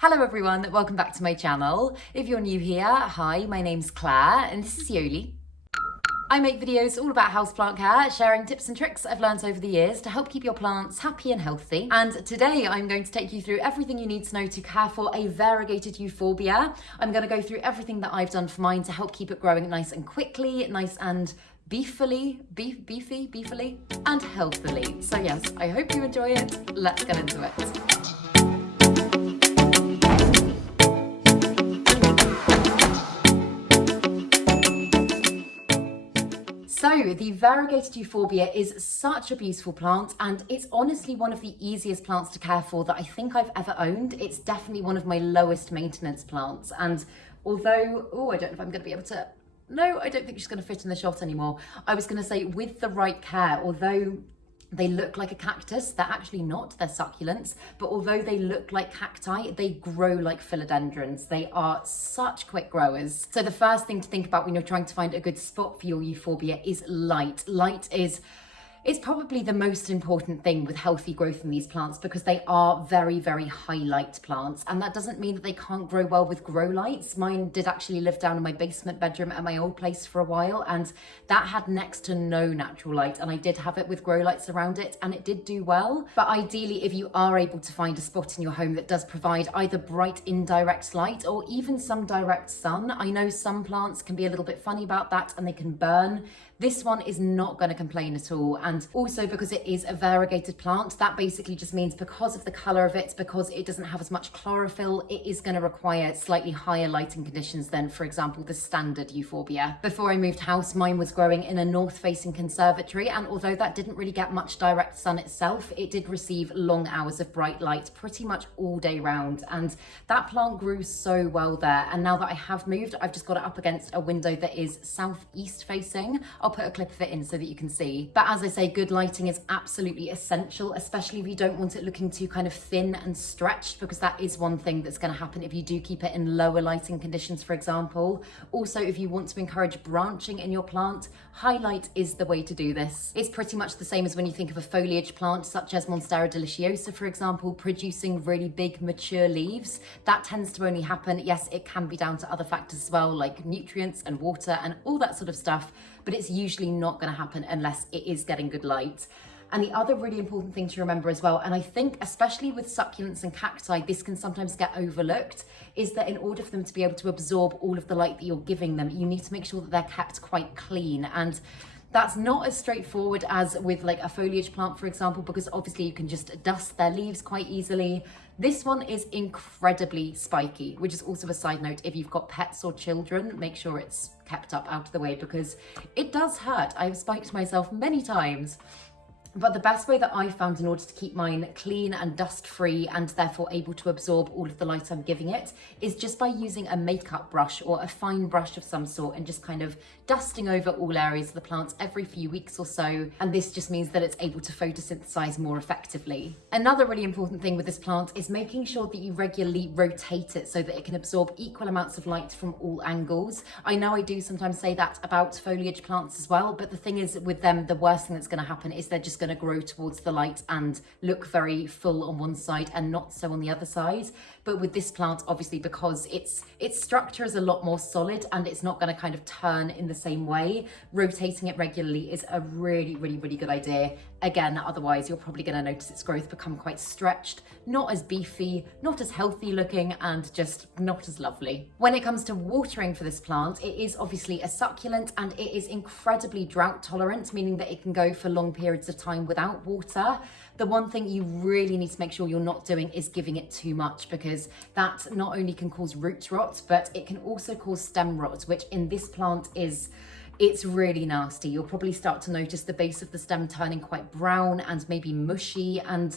Hello everyone, welcome back to my channel. If you're new here, hi, my name's Claire and this is Yoli. I make videos all about houseplant care, sharing tips and tricks I've learned over the years to help keep your plants happy and healthy. And today I'm going to take you through everything you need to know to care for a variegated euphorbia. I'm going to go through everything that I've done for mine to help keep it growing nice and quickly, nice and beefily, and healthily. So yes, I hope you enjoy it. Let's get into it. So the variegated euphorbia is such a beautiful plant, and it's honestly one of the easiest plants to care for that I think I've ever owned. It's definitely one of my lowest maintenance plants, and although, I don't know if I'm going to be able to, no, I don't think she's going to fit in the shot anymore. I was going to say with the right care, although they look like a cactus, they're actually not, they're succulents, but although they look like cacti, they grow like philodendrons. They are such quick growers. So the first thing to think about when you're trying to find a good spot for your euphorbia is light. Light is probably the most important thing with healthy growth in these plants because they are very, very high light plants. And that doesn't mean that they can't grow well with grow lights. Mine did actually live down in my basement bedroom at my old place for a while, and that had next to no natural light. And I did have it with grow lights around it and it did do well. But ideally, if you are able to find a spot in your home that does provide either bright indirect light or even some direct sun, I know some plants can be a little bit funny about that and they can burn. This one is not going to complain at all. And also because it is a variegated plant, that basically just means because of the colour of it, because it doesn't have as much chlorophyll, it is going to require slightly higher lighting conditions than, for example, the standard euphorbia. Before I moved house, mine was growing in a north-facing conservatory, and although that didn't really get much direct sun itself, it did receive long hours of bright light pretty much all day round, and that plant grew so well there. And now that I have moved, I've just got it up against a window that is southeast facing. I'll put a clip of it in so that you can see. But as I say, good lighting is absolutely essential, especially if you don't want it looking too kind of thin and stretched, because that is one thing that's going to happen if you do keep it in lower lighting conditions, for example. Also, if you want to encourage branching in your plant, highlight is the way to do this. It's pretty much the same as when you think of a foliage plant such as Monstera deliciosa, for example, producing really big mature leaves. That tends to only happen, yes, it can be down to other factors as well, like nutrients and water and all that sort of stuff, but it's usually not going to happen unless it is getting good light. And the other really important thing to remember as well, and I think especially with succulents and cacti, this can sometimes get overlooked, is that in order for them to be able to absorb all of the light that you're giving them, you need to make sure that they're kept quite clean. And that's not as straightforward as with like a foliage plant, for example, because obviously you can just dust their leaves quite easily. This one is incredibly spiky, which is also a side note. If you've got pets or children, make sure it's kept up out of the way because it does hurt. I've spiked myself many times. But the best way that I found in order to keep mine clean and dust free and therefore able to absorb all of the light I'm giving it is just by using a makeup brush or a fine brush of some sort and just kind of dusting over all areas of the plants every few weeks or so. And this just means that it's able to photosynthesize more effectively. Another really important thing with this plant is making sure that you regularly rotate it so that it can absorb equal amounts of light from all angles. I know I do sometimes say that about foliage plants as well, but the thing is with them, the worst thing that's going to happen is they're just going to grow towards the light and look very full on one side and not so on the other side. But with this plant, obviously, because its structure is a lot more solid and it's not going to kind of turn in the same way, rotating it regularly is a really, really, really good idea. Again, otherwise you're probably going to notice its growth become quite stretched, not as beefy, not as healthy looking, and just not as lovely. When it comes to watering for this plant, it is obviously a succulent and it is incredibly drought tolerant, meaning that it can go for long periods of time without water. The one thing you really need to make sure you're not doing is giving it too much, because that not only can cause root rot, but it can also cause stem rot, which in this plant it's really nasty. You'll probably start to notice the base of the stem turning quite brown and maybe mushy. And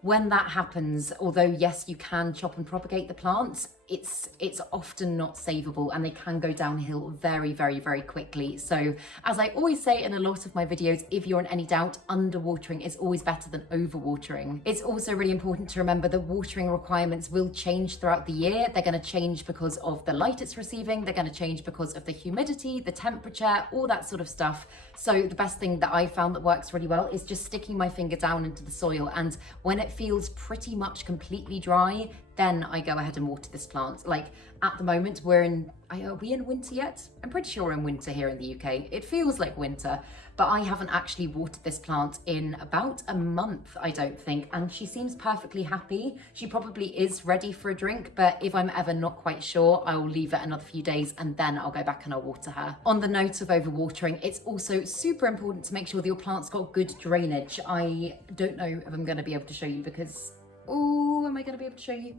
when that happens, although yes, you can chop and propagate the plants, it's often not savable and they can go downhill very, very, very quickly. So as I always say in a lot of my videos, if you're in any doubt, underwatering is always better than overwatering. It's also really important to remember that watering requirements will change throughout the year. They're going to change because of the light it's receiving. They're going to change because of the humidity, the temperature, all that sort of stuff. So the best thing that I found that works really well is just sticking my finger down into the soil, and when it feels pretty much completely dry, then I go ahead and water this plant. Like at the moment, are we in winter yet? I'm pretty sure we're in winter here in the UK. It feels like winter, but I haven't actually watered this plant in about a month, I don't think. And she seems perfectly happy. She probably is ready for a drink, but if I'm ever not quite sure, I will leave it another few days and then I'll go back and I'll water her. On the note of overwatering, it's also super important to make sure that your plant's got good drainage. I don't know if I'm gonna be able to show you because, oh, am I gonna be able to show you?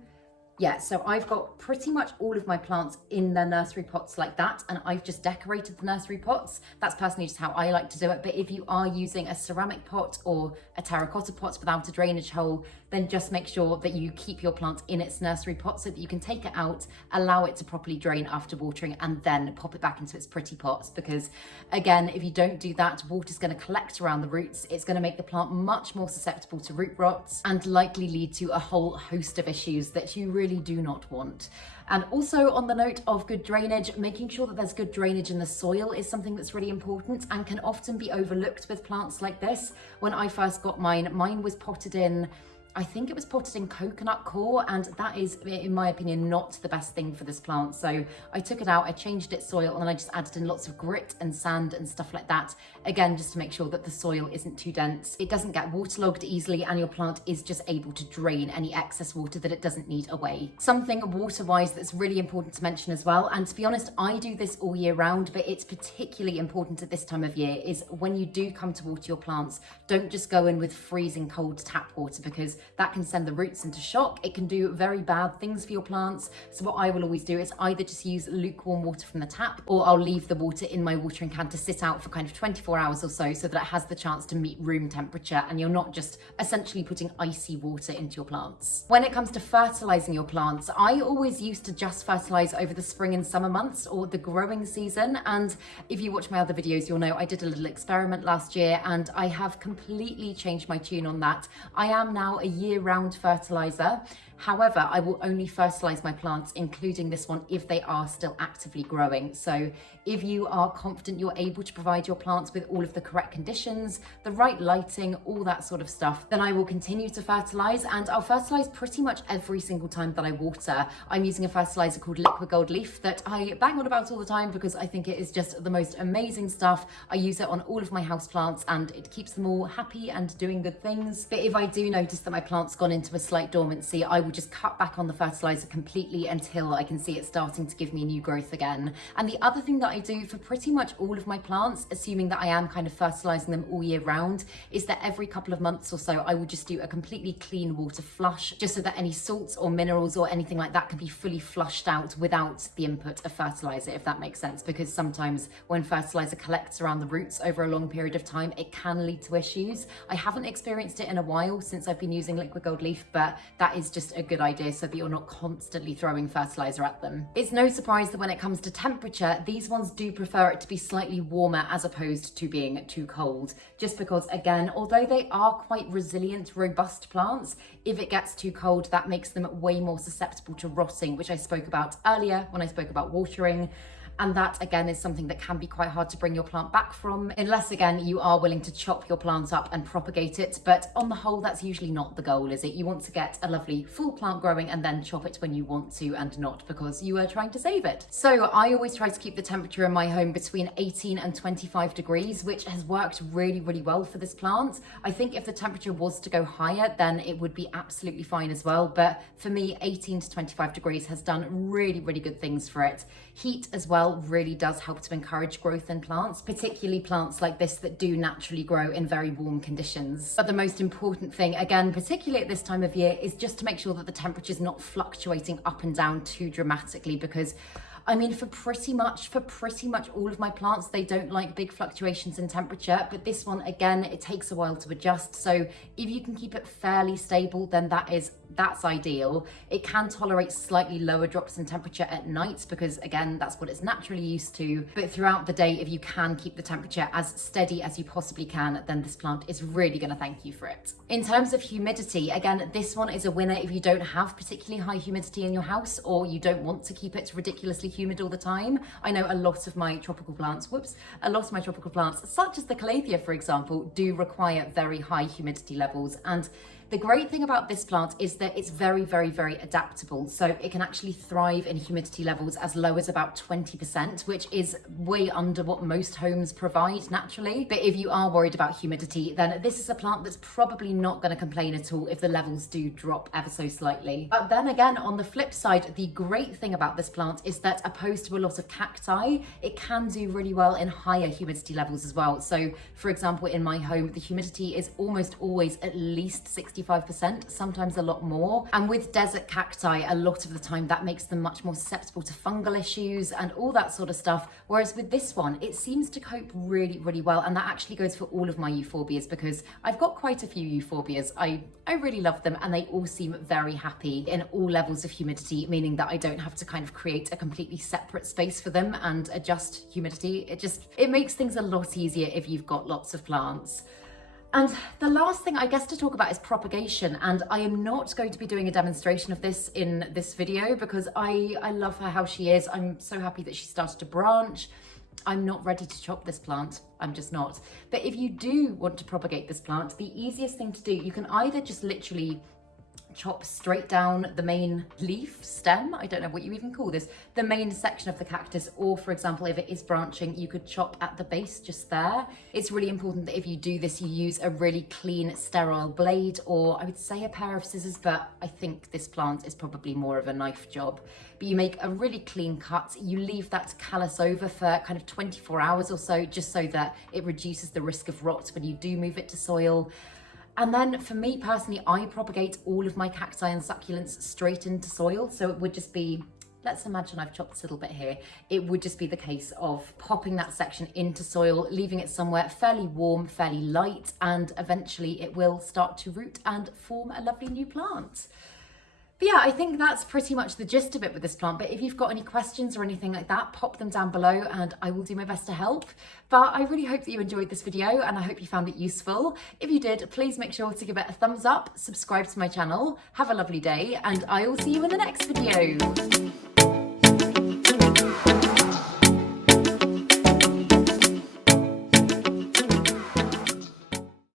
Yeah, so I've got pretty much all of my plants in their nursery pots like that, and I've just decorated the nursery pots. That's personally just how I like to do it, but if you are using a ceramic pot or a terracotta pot without a drainage hole, then just make sure that you keep your plant in its nursery pot so that you can take it out, allow it to properly drain after watering, and then pop it back into its pretty pots. Because again, if you don't do that, water's gonna collect around the roots. It's gonna make the plant much more susceptible to root rots and likely lead to a whole host of issues that you really do not want. And also on the note of good drainage, making sure that there's good drainage in the soil is something that's really important and can often be overlooked with plants like this. When I first got mine was potted in, I think it was potted in coconut coir, and that is, in my opinion, not the best thing for this plant. So I took it out, I changed its soil, and then I just added in lots of grit and sand and stuff like that. Again, just to make sure that the soil isn't too dense. It doesn't get waterlogged easily, and your plant is just able to drain any excess water that it doesn't need away. Something water-wise that's really important to mention as well, and to be honest, I do this all year round, but it's particularly important at this time of year, is when you do come to water your plants, don't just go in with freezing cold tap water, because that can send the roots into shock. It can do very bad things for your plants. So what I will always do is either just use lukewarm water from the tap, or I'll leave the water in my watering can to sit out for kind of 24 hours or so that it has the chance to meet room temperature and you're not just essentially putting icy water into your plants. When it comes to fertilizing your plants, I always used to just fertilize over the spring and summer months, or the growing season. And if you watch my other videos, you'll know I did a little experiment last year and I have completely changed my tune on that. I am now a year-round fertilizer. However, I will only fertilize my plants, including this one, if they are still actively growing. So if you are confident you're able to provide your plants with all of the correct conditions, the right lighting, all that sort of stuff, then I will continue to fertilize, and I'll fertilize pretty much every single time that I water. I'm using a fertilizer called Liquid Gold Leaf that I bang on about all the time because I think it is just the most amazing stuff. I use it on all of my houseplants and it keeps them all happy and doing good things. But if I do notice that my plant's gone into a slight dormancy, I will just cut back on the fertilizer completely until I can see it starting to give me new growth again. And the other thing that I do for pretty much all of my plants, assuming that I am kind of fertilizing them all year round, is that every couple of months or so I will just do a completely clean water flush, just so that any salts or minerals or anything like that can be fully flushed out without the input of fertilizer, if that makes sense. Because sometimes when fertilizer collects around the roots over a long period of time, it can lead to issues. I haven't experienced it in a while since I've been using Liquid Gold Leaf, but that is just a good idea so that you're not constantly throwing fertilizer at them. It's no surprise that when it comes to temperature, these ones do prefer it to be slightly warmer as opposed to being too cold, just because, again, although they are quite resilient, robust plants, if it gets too cold, that makes them way more susceptible to rotting, which I spoke about earlier when I spoke about watering. And that, again, is something that can be quite hard to bring your plant back from, unless, again, you are willing to chop your plant up and propagate it. But on the whole, that's usually not the goal, is it? You want to get a lovely full plant growing and then chop it when you want to, and not because you are trying to save it. So I always try to keep the temperature in my home between 18 and 25 degrees, which has worked really, really well for this plant. I think if the temperature was to go higher, then it would be absolutely fine as well. But for me, 18 to 25 degrees has done really, really good things for it. Heat as well really does help to encourage growth in plants, particularly plants like this that do naturally grow in very warm conditions. But the most important thing, again, particularly at this time of year, is just to make sure that the temperature is not fluctuating up and down too dramatically, because I mean, for pretty much all of my plants, they don't like big fluctuations in temperature, but this one, again, it takes a while to adjust. So if you can keep it fairly stable, then that's ideal. It can tolerate slightly lower drops in temperature at night because, again, that's what it's naturally used to. But throughout the day, if you can keep the temperature as steady as you possibly can, then this plant is really going to thank you for it. In terms of humidity, again, this one is a winner if you don't have particularly high humidity in your house, or you don't want to keep it ridiculously humid all the time. I know a lot of my tropical plants, such as the Calathea, for example, do require very high humidity levels. And The great thing about this plant is that it's very, very, very adaptable. So it can actually thrive in humidity levels as low as about 20%, which is way under what most homes provide naturally. But if you are worried about humidity, then this is a plant that's probably not going to complain at all if the levels do drop ever so slightly. But then again, on the flip side, the great thing about this plant is that opposed to a lot of cacti, it can do really well in higher humidity levels as well. So for example, in my home, the humidity is almost always at least 65%, sometimes a lot more. And with desert cacti, a lot of the time that makes them much more susceptible to fungal issues and all that sort of stuff. Whereas with this one, it seems to cope really, really well. And that actually goes for all of my euphorbias, because I've got quite a few euphorbias. I really love them, and they all seem very happy in all levels of humidity, meaning that I don't have to kind of create a completely separate space for them and adjust humidity. It makes things a lot easier if you've got lots of plants. And the last thing I guess to talk about is propagation, and I am not going to be doing a demonstration of this in this video because I love her how she is. I'm so happy that she started to branch. I'm not ready to chop this plant, I'm just not. But if you do want to propagate this plant, the easiest thing to do, you can either just literally chop straight down the main leaf, stem, I don't know what you even call this, the main section of the cactus, or for example, if it is branching, you could chop at the base just there. It's really important that if you do this, you use a really clean, sterile blade, or I would say a pair of scissors, but I think this plant is probably more of a knife job. But you make a really clean cut, you leave that to callus over for kind of 24 hours or so, just so that it reduces the risk of rot when you do move it to soil. And then for me personally, I propagate all of my cacti and succulents straight into soil. So it would just be, let's imagine I've chopped this little bit here. It would just be the case of popping that section into soil, leaving it somewhere fairly warm, fairly light, and eventually it will start to root and form a lovely new plant. But yeah, I think that's pretty much the gist of it with this plant. But if you've got any questions or anything like that, pop them down below and I will do my best to help. But I really hope that you enjoyed this video and I hope you found it useful. If you did, please make sure to give it a thumbs up, subscribe to my channel, have a lovely day, and I will see you in the next video.